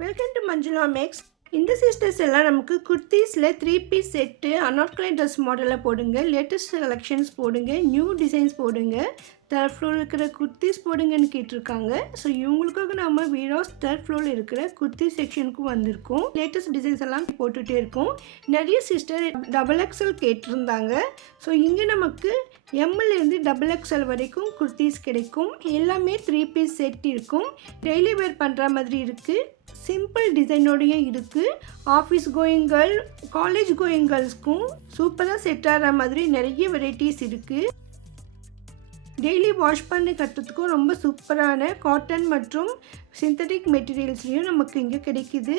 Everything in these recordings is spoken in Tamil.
Welcome to Manjula Max. இந்த சிஸ்டர்ஸ் எல்லாம் நமக்கு குர்த்திஸில் 3 பீஸ் செட்டு அனார்கலி ட்ரெஸ் மாடலில் போடுங்க, லேட்டஸ்ட் கலெக்ஷன்ஸ் போடுங்க, நியூ டிசைன்ஸ் போடுங்க, தேர்ட் ஃப்ளோர் இருக்கிற குர்த்திஸ் போடுங்கன்னு கேட்டிருக்காங்க. ஸோ இவங்களுக்காக நம்ம வீராஸ் தேர்ட் ஃப்ளோரில் இருக்கிற குர்த்தி செக்ஷனுக்கு வந்திருக்கோம். லேட்டஸ்ட் டிசைன்ஸ் எல்லாம் போட்டுகிட்டே இருக்கோம். நிறைய சிஸ்டர் XXL கேட்டிருந்தாங்க. ஸோ இங்கே நமக்கு எம்எல்லேருந்து XXL வரைக்கும் குர்த்திஸ் கிடைக்கும். எல்லாமே 3 பீஸ் செட் இருக்கும். டெய்லி வேர் பண்ணுற மாதிரி இருக்குது. சிம்பிள் டிசைனோடையே இருக்குது. Office going girl, college going கேர்ள்ஸ்க்கும் சூப்பராக செட் ஆகிற மாதிரி நிறைய வெரைட்டிஸ் இருக்குது. டெய்லி வாஷ் பண்ணி கட்டுறதுக்கும் ரொம்ப சூப்பரான காட்டன் மற்றும் சிந்தட்டிக் மெட்டீரியல்ஸ்லேயும் நமக்கு இங்கே கிடைக்கிது.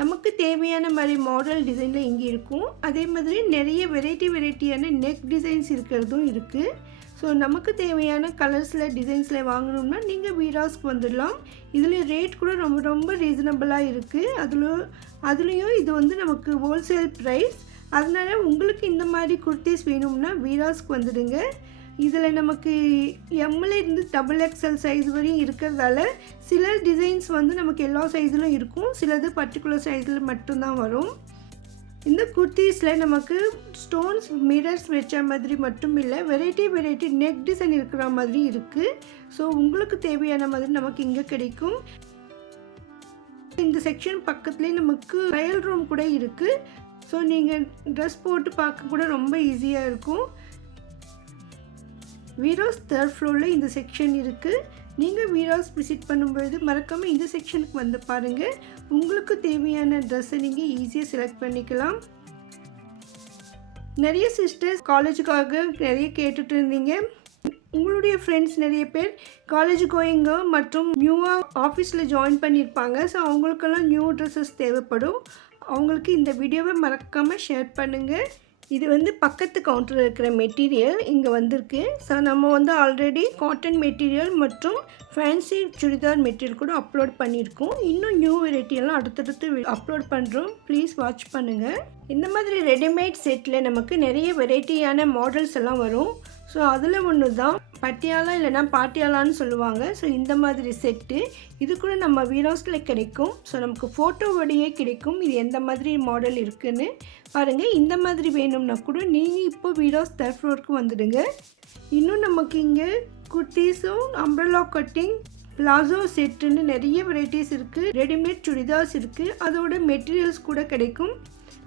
நமக்கு தேவையான மாதிரி மாடல் டிசைனில் இங்கே இருக்கும். அதே மாதிரி நிறைய வெரைட்டியான நெக் டிசைன்ஸ் இருக்கிறதும் இருக்குது. ஸோ நமக்கு தேவையான கலர்ஸில் டிசைன்ஸில் வாங்கணும்னா நீங்கள் வீராஸ்க்கு வந்துடலாம். இதில் ரேட் கூட ரொம்ப ரீசனபிளாக இருக்குது. அதுலேயும் இது நமக்கு ஹோல்சேல் ப்ரைஸ். அதனால் உங்களுக்கு இந்த மாதிரி குர்த்திஸ் வேணும்னா வீராஸ்க்கு வந்துடுங்க. இதில் நமக்கு எம்எல்லேருந்து XXL சைஸ் வரையும் இருக்கிறதால சில டிசைன்ஸ் நமக்கு எல்லா சைஸிலும் இருக்கும், சிலது பர்டிகுலர் சைஸில் மட்டும்தான் வரும். இந்த குர்த்திஸில் நமக்கு ஸ்டோன்ஸ் மிரர்ஸ் வச்ச மாதிரி மட்டும் இல்லை, வெரைட்டி நெக் டிசைன் இருக்கிற மாதிரி இருக்குது. ஸோ உங்களுக்கு தேவையான மாதிரி நமக்கு இங்கே கிடைக்கும். இந்த செக்ஷன் பக்கத்துலேயே நமக்கு ட்ரையல் ரூம் கூட இருக்குது. ஸோ நீங்கள் ட்ரெஸ் போட்டு பார்க்க கூட ரொம்ப ஈஸியாக இருக்கும். வீராஸ் தேர்ட் ஃப்ளோரில் இந்த செக்ஷன் இருக்குது. நீங்கள் வீராஸ் விசிட் பண்ணும்போது மறக்காமல் இந்த செக்ஷனுக்கு வந்து பாருங்கள். உங்களுக்கு தேவையான ட்ரெஸ்ஸை நீங்கள் ஈஸியாக செலக்ட் பண்ணிக்கலாம். நிறைய சிஸ்டர்ஸ் காலேஜுக்காக நிறைய கேட்டுட்டு இருந்தீங்க. உங்களுடைய ஃப்ரெண்ட்ஸ் நிறைய பேர் காலேஜ் கோயிங்க மற்றும் நியூவாக ஆஃபீஸில் ஜாயின் பண்ணியிருப்பாங்க. ஸோ அவங்களுக்கெல்லாம் நியூ ட்ரெஸ்ஸஸ் தேவைப்படும். அவங்களுக்கு இந்த வீடியோவை மறக்காமல் ஷேர் பண்ணுங்கள். இது பக்கத்து கவுண்டரில் இருக்கிற மெட்டீரியல் இங்கே வந்திருக்கு. ஸோ நம்ம ஆல்ரெடி காட்டன் மெட்டீரியல் மற்றும் ஃபேன்சி சுடிதார் மெட்டீரியல் கூட அப்லோட் பண்ணியிருக்கோம். இன்னும் நியூ வெரைட்டியெல்லாம் அடுத்தடுத்து அப்லோட் பண்ணுறோம். ப்ளீஸ் வாட்ச் பண்ணுங்கள். இந்த மாதிரி ரெடிமேட் செட்டில் நமக்கு நிறைய வெரைட்டியான மாடல்ஸ் எல்லாம் வரும். ஸோ அதில் ஒன்று தான் பட்டியாலா இல்லைனா பாட்டியாலான்னு சொல்லுவாங்க. ஸோ இந்த மாதிரி செட்டு இது கூட நம்ம வீராஸில் கிடைக்கும். ஸோ நமக்கு ஃபோட்டோவோடையே கிடைக்கும். இது எந்த மாதிரி மாடல் இருக்குதுன்னு பாருங்கள். இந்த மாதிரி வேணும்னா கூட நீங்கள் இப்போ வீராஸ் தேர்ட் ஃப்ளோருக்கு வந்துடுங்க. இன்னும் நமக்கு இங்கே குர்த்திஸும் அம்ப்ரெல்லா கட்டிங் பிளாசோ செட்டுன்னு நிறைய வெரைட்டிஸ் இருக்குது. ரெடிமேட் சுடிதார்ஸ் இருக்குது. அதோட மெட்டீரியல்ஸ் கூட கிடைக்கும்.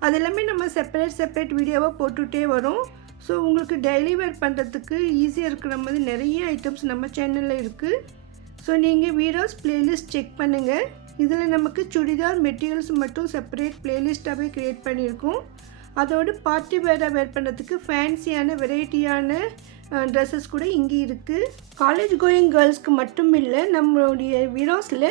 அது எல்லாமே நம்ம செப்பரேட் வீடியோவாக போட்டுகிட்டே வரும். ஸோ உங்களுக்கு டெய்லி வேர் பண்ணுறதுக்கு ஈஸியாக இருக்கிற மாதிரி நிறைய ஐட்டம்ஸ் நம்ம சேனலில் இருக்குது. ஸோ நீங்கள் வீராஸ் பிளேலிஸ்ட் செக் பண்ணுங்கள். இதில் நமக்கு சுடிதார் மெட்டீரியல்ஸ் மட்டும் செப்பரேட் பிளேலிஸ்ட்டாகவே க்ரியேட் பண்ணியிருக்கோம். அதோடு பார்ட்டி வேராக வேர் பண்ணுறதுக்கு ஃபேன்சியான வெரைட்டியான ட்ரெஸ்ஸஸ் கூட இங்கே இருக்குது. காலேஜ் கோயிங் கேர்ள்ஸ்க்கு மட்டும் இல்லை, நம்மளுடைய வீராஸில்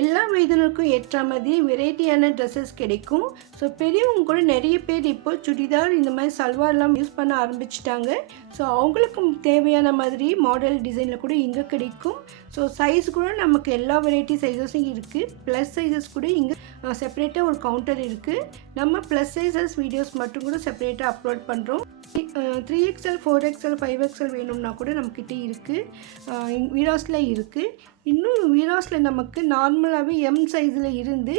எல்லா வயதினருக்கும் ஏற்ற மாதிரி வெரைட்டியான ட்ரெஸ்ஸஸ் கிடைக்கும். ஸோ பெரியவங்க கூட நிறைய பேர் இப்போ சுடிதார் இந்த மாதிரி சல்வார்லாம் யூஸ் பண்ண ஆரம்பிச்சிட்டாங்க. ஸோ அவங்களுக்கும் தேவையான மாதிரி மாடல் டிசைனில் கூட இங்கே கிடைக்கும். ஸோ சைஸ் கூட நமக்கு எல்லா வெரைட்டி சைஸஸும் இருக்குது. ப்ளஸ் சைஸஸ் கூட இங்கே செப்பரேட்டாக ஒரு கவுண்டர் இருக்குது. நம்ம ப்ளஸ் சைஸஸ் வீடியோஸ் மட்டும் கூட செப்பரேட்டாக அப்லோட் பண்ணுறோம். 3XL 4XL 5XL வேணும்னா கூட நம்மக்கிட்ட இருக்குது. வீராஸில் இருக்குது. இன்னும் வீராஸில் நமக்கு நார்மலாகவே M சைஸில் இருந்து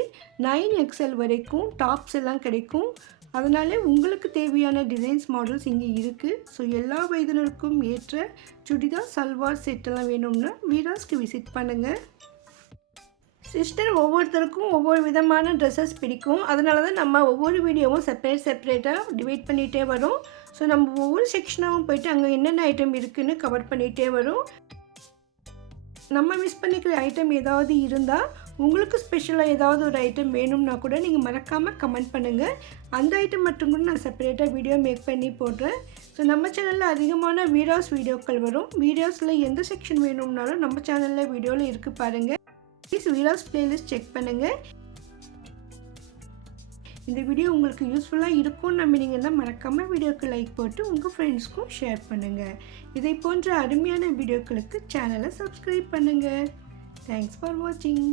9XL வரைக்கும் டாப்ஸ் எல்லாம் கிடைக்கும். அதனால் உங்களுக்கு தேவையான டிசைன்ஸ் மாடல்ஸ் இங்கே இருக்குது. ஸோ எல்லா வயதினருக்கும் ஏற்ற சுடிதார் சல்வார் செட்டெல்லாம் வேணும்னா வீராஸ்க்கு விசிட் பண்ணுங்கள். சிஸ்டர் ஒவ்வொருத்தருக்கும் ஒவ்வொரு விதமான ட்ரெஸ்ஸஸ் பிடிக்கும். அதனால தான் நம்ம ஒவ்வொரு வீடியோவும் செப்பரேட்டாக டிவைட் பண்ணிகிட்டே வரோம். ஸோ நம்ம ஒவ்வொரு செக்ஷனாகவும் போயிட்டு அங்கே என்னென்ன ஐட்டம் இருக்குதுன்னு கவர் பண்ணிகிட்டே வரும். நம்ம மிஸ் பண்ணிக்கிற ஐட்டம் ஏதாவது இருந்தால் உங்களுக்கு ஸ்பெஷலாக ஏதாவது ஒரு ஐட்டம் வேணும்னா கூட நீங்கள் மறக்காமல் கமெண்ட் பண்ணுங்கள். அந்த ஐட்டம் மட்டும் கூட நான் செப்பரேட்டாக வீடியோ மேக் பண்ணி போடுறேன். ஸோ நம்ம சேனலில் அதிகமான வீராஸ் வீடியோக்கள் வரும். வீடியோஸில் எந்த செக்ஷன் வேணும்னாலும் நம்ம சேனலில் வீடியோவில் இருக்குது பாருங்கள். ப்ளீஸ் வீராஸ் பிளேலிஸ்ட் செக் பண்ணுங்கள். இந்த வீடியோ உங்களுக்கு யூஸ்ஃபுல்லாக இருக்கும்னு நம்பினீங்கன்னா மறக்காமல் வீடியோக்கு லைக் போட்டு உங்கள் ஃப்ரெண்ட்ஸ்க்கும் ஷேர் பண்ணுங்கள். இதை போன்ற அருமையான வீடியோக்களுக்கு சேனலை சப்ஸ்கிரைப் பண்ணுங்கள். தேங்க்ஸ் ஃபார் வாட்சிங்.